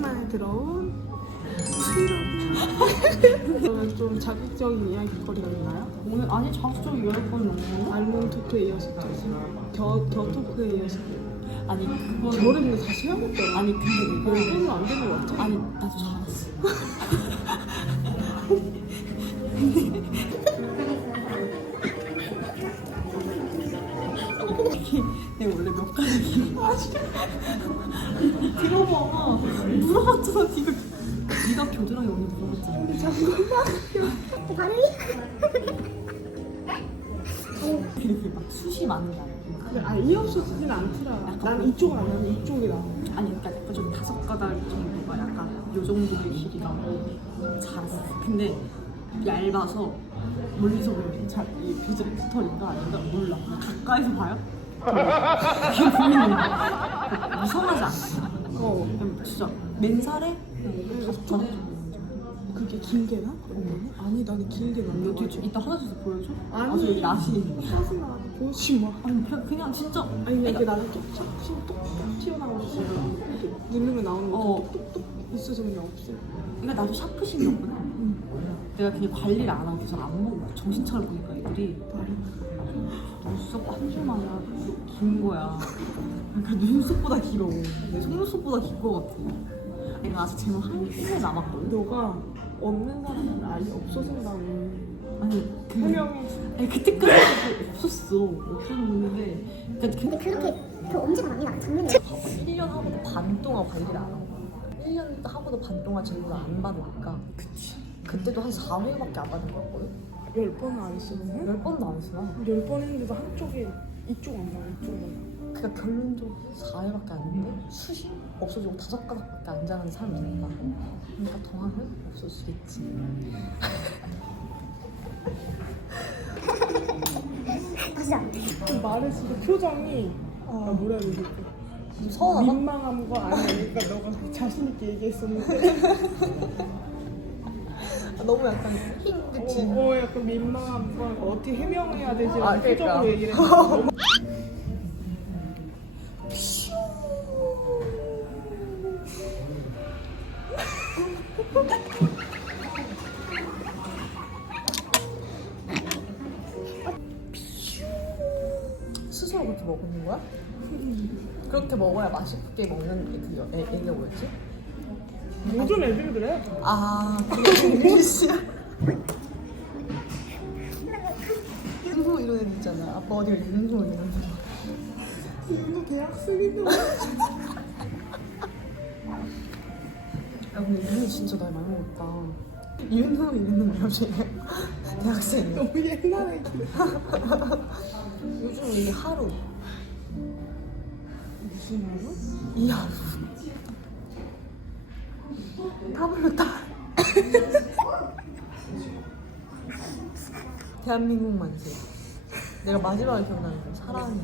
만에 들어온 저는 좀 자극적인 이야기거리가 있나요? 오늘 아니 자극적인 여러 번 넘는 알몸 토크에 이어서 또 겨, 겨 토크에 이어서 아니 그거 근데 다시 해야겠다 아니 근데 이거 빼면 안 되는 것 같아. 아니 나도 잘했어. 내가 원래 몇 가지 들어봐 물어봤잖아 네가 네가 겨드랑이 언니 물어봤잖아. 이렇게 막 숱이 많은 게 아니야 근데 아예 없어지진 않더라. 난 이쪽 안 하는 이쪽이 나 아니 그러니까 약간 좀 다섯 가닥 정도가 약간 요 정도의 길이가 잘했어. 근데 얇아서 멀리서 보면 잘이 비즈털인가? 아닌가? 몰라. 가까이서 봐요. 그게 보이는 거야. 이상하지 않아. 어 진짜 맨살에 정도. 그게 길게 나? 아니 나는 길게 뒤에 좀 이따 화장실에서 보여줘? 아니. 아주 여기 나시. 짜증나 보지 마 아니 그냥, 그냥 진짜 아니 이게 그러니까 나는 똑똑 똑똑 튀어나오는 거 이렇게 누르면 나오는 거 어. 똑똑똑 있어서 그냥 없어 그러니까 나도 샤프심이었구나. 내가 그냥 관리를 안 하고 계속 안 보고 정신 차려 보니까 애들이 눈썹 한 줄만 긴 거야. 그러니까 눈썹보다 길어. 내 속눈썹보다 긴 거 같아. 내가 아직 제목 한개 남았거든. 너가 없는 사람은 아예 없어진다는 아니 그 해명이 아니 그때까지 없었어. 없었는데 그러니까 근데 그렇게 그 엄지가 많이 나는 작년에 1년 하고도 반 동안 관리를 안 하고 1년 하고도 반 동안 제보를 안 받으니까 그치 그때도 한 4회밖에 안 받은 거였거든 열 번을 안 쓰는 거? 10번도 안 했어 열번 했는데도 한쪽이 이쪽 안 봐, 이쪽만. 그러니까 결론적으로 4회밖에 안 했는데 숱이 없어지고 다섯 가닥밖에 안 자라는 사람이 있다 그러니까 더 하면 없어지겠지 다시 안 돼. 좀 말해 진짜 표정이 아 뭐라 해야 되지? 좀 서운하다? 민망한 거 아니니까 너가 자신 있게 얘기했었는데 너무 약간 힝 그치 어, 어 약간 민망한 거 어떻게 해명해야 되지? 아, 그러니까. 표정으로 얘기를 했는데 스스로 그렇게 먹는 거야? 그렇게 먹어야 맛있게 먹는 게그 애, 애가 뭐였지? 요즘 애들이 그래 아 그게 잉글리시야? 윤호 이런 애들 있잖아. 아빠 어디가 윤호 이러면서 이거 대학생인데 야 근데 윤호 진짜 나이 많이 먹었다. 이러는 거 갑자기 대학생이야 너무 옛날에. 그 요즘 이게 하루. 무슨 하루? 이 하루 타블로 타. 대한민국 만세. 내가 마지막에 기억나는 건 사랑이